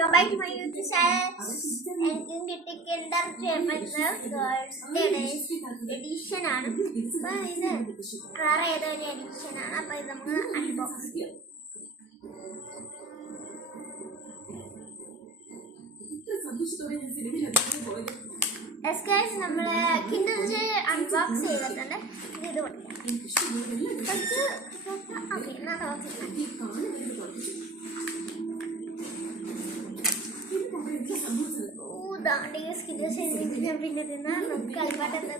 welcome back to my YouTube channel. എനിക്കും കിട്ടി Kinder ജോയ്മെന്ന് girls day edition ആണ്. അപ്പോൾ ഇത് വേറെ ഏതോ ഒരു എഡിഷൻ ആണ്. അപ്പോൾ ഇത് നമുക്ക് അൺബോക്സ് ചെയ്യാം. Yes guys, നമ്മൾ കിൻഡർ ജോയ് അൺബോക്സ് ചെയ്തിട്ടുണ്ട്. ഇത് പൊട്ടിക്കാം. ഓക്കെ എന്നാ പിന്നെ തിന്നാ നമുക്ക് കളിപ്പാട്ട് എന്താ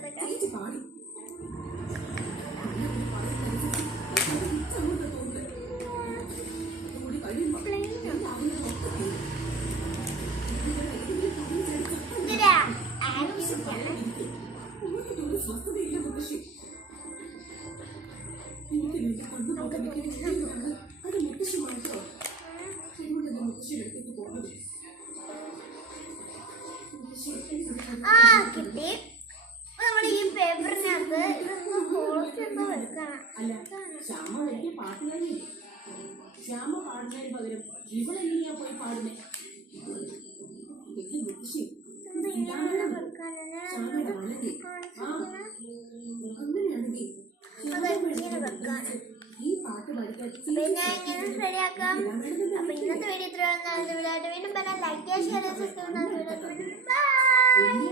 കിട്ടി. നമ്മൾ ഈ പേപ്പറിനകത്ത് എന്തോ വെക്കണം. ശ്യാമ പാടുന്നതിന് പകരം ഇവളെങ്ങനെയാ പോയി പാടുന്നേ? ഈ പാട്ട് പഠിക്കാൻ റെഡിയാക്കാം. അപ്പൊ ഇന്നത്തെ വീഡിയോ ഇത്ര വീഡിയോ ആയിട്ട് വീണ്ടും പറയാം. ലൈക്ക് ചെയ്യുക, ഷെയർ ചെയ്യുക, സബ്സ്ക്രൈബ് ചെയ്യുക.